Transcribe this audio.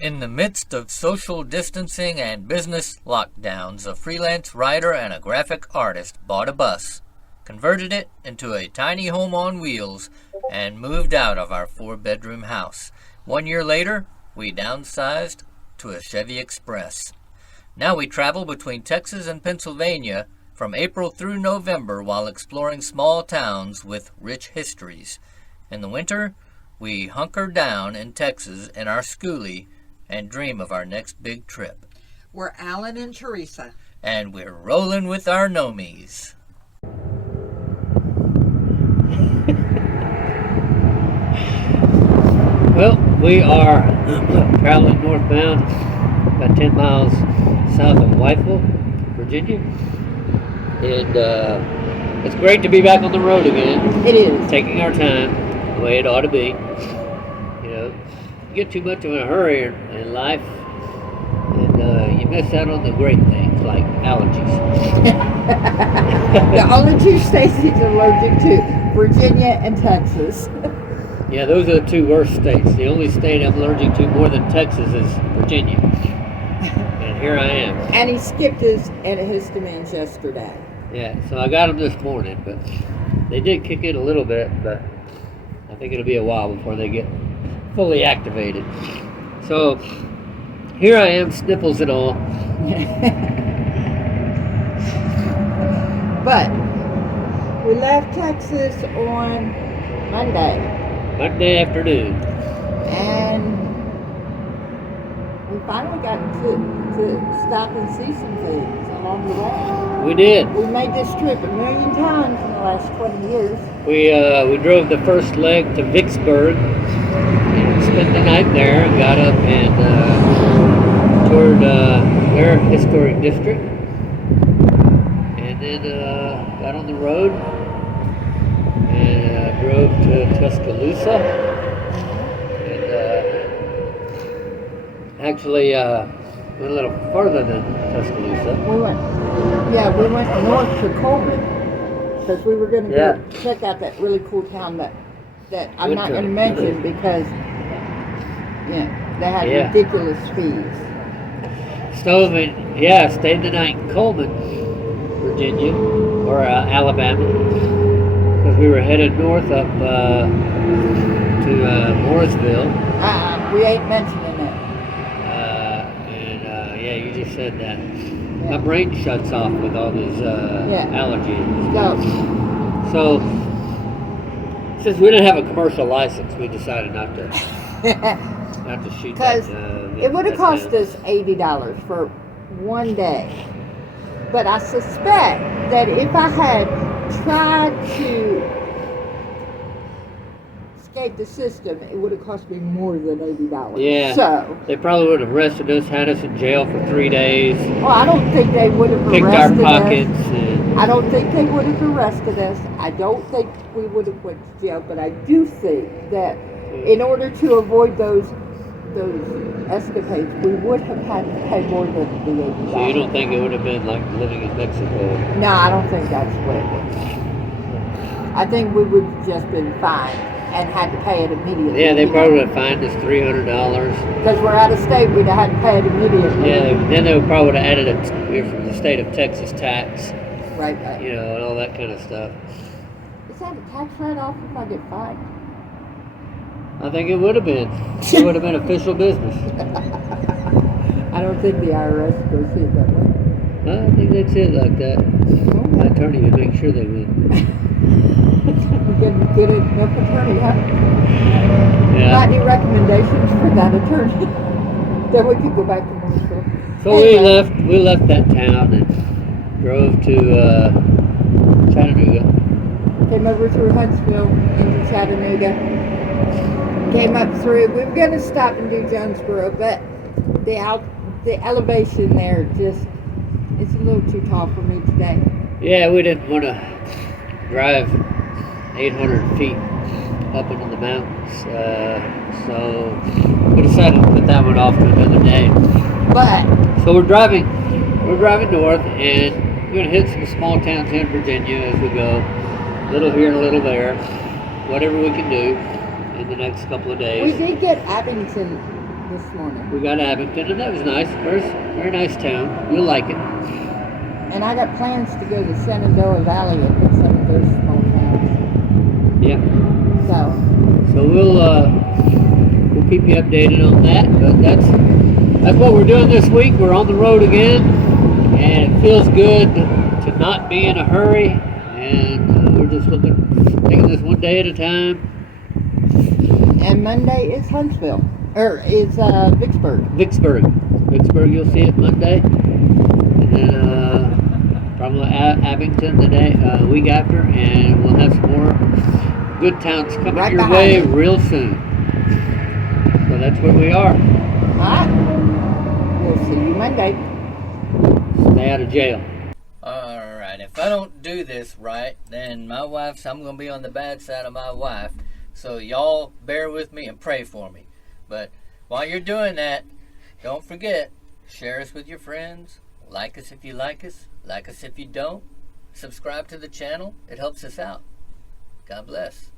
In the midst of social distancing and business lockdowns, a freelance writer and a graphic artist bought a bus, converted it into a tiny home on wheels, and moved out of our 4-bedroom house. 1 year later, we downsized to a Chevy Express. Now we travel between Texas and Pennsylvania from April through November while exploring small towns with rich histories. In the winter, we hunker down in Texas in our schoolie and dream of our next big trip. We're Alan and Theresa. And we're rolling with our gnomies. Well, we are traveling northbound about 10 miles south of Whiteville, Virginia. And it's great to be back on the road again. It is. Taking our time the way it ought to be. You know, you get too much of a hurry in life, and you miss out on the great things like allergies. The only two states he's allergic to, Virginia and Texas. Yeah, those are the two worst states. The only state I'm allergic to more than Texas is Virginia. And here I am. And he skipped his antihistamines yesterday. Yeah, so I got them this morning, but they did kick in a little bit, but I think it'll be a while before they get fully activated. So here I am, sniffles and all. But we left Texas on Monday afternoon. And we finally got to stop and see some things along the way. We did. We made this trip 1,000,000 times in the last 20 years. We drove the first leg to Vicksburg and spent the night there and got up and toured their historic district. And then got on the road and drove to Tuscaloosa, and actually went a little further than Tuscaloosa. We went north to Coleman because we were going to go check out that really cool town that I'm not going to mention because they had ridiculous fees. So stayed the night in Coleman, Virginia, or Alabama. We were headed north up to Morrisville. We ain't mentioning it. You just said that. Yeah. My brain shuts off with all these allergies. So, since we didn't have a commercial license, we decided not to shoot that. Because it would have cost us $80 for one day. But I suspect that if I had tried to escape the system, it would have cost me more than $80. Yeah. So they probably would have arrested us, had us in jail for 3 days. Well, I don't think they would have picked arrested our pockets. us. I don't think they would have arrested us. I don't think we would have went to jail. But I do think that in order to avoid those escapades, we would have had to pay more than the $80. So you don't think it would have been like living in Mexico? No, I don't think that's what it was. I think we would have just been fined and had to pay it immediately. Yeah, they probably would have fined us $300. Because we're out of state, we'd have had to pay it immediately. Yeah, then they would probably would have added we're from the state of Texas tax. Right. You know, and all that kind of stuff. Is that a tax write-off if I get fined? I think it would have been. It would have been official business. I don't think the IRS goes see it that way. I think they'd see it like that. My attorney would make sure they would. We're getting good enough attorney, huh? Yeah. Got any recommendations for that attorney? Then we could go back to Marshall. So anyway. we left that town and drove to Chattanooga. Came over through Huntsville into Chattanooga. Came up through. We were going to stop and do Jonesboro, but the elevation there it's a little too tall for me today. Yeah, we didn't want to drive 800 feet up into the mountains, so we decided to put that one off to another day. But so we're driving north, and we're going to hit some small towns in Virginia as we go, a little here and a little there, whatever we can do in the next couple of days. We did get Abington this morning. We got Abington, and that was nice. Very nice town. You'll like it. And I got plans to go to Shenandoah Valley and hit some of those small towns. Yeah. So we'll keep you updated on that. But that's what we're doing this week. We're on the road again, and it feels good to not be in a hurry. And we're just taking this one day at a time. and Monday is Huntsville, or is Vicksburg. Vicksburg, you'll see it Monday. And then probably Abington the week after, and we'll have some more good towns coming Right your behind way it. real soon. So that's where we are. Alright. We'll see you Monday. Stay out of jail. Alright, if I don't do this right, then I'm going to be on the bad side of my wife. So y'all bear with me and pray for me. But while you're doing that, don't forget, share us with your friends. Like us if you like us. Like us if you don't. Subscribe to the channel. It helps us out. God bless.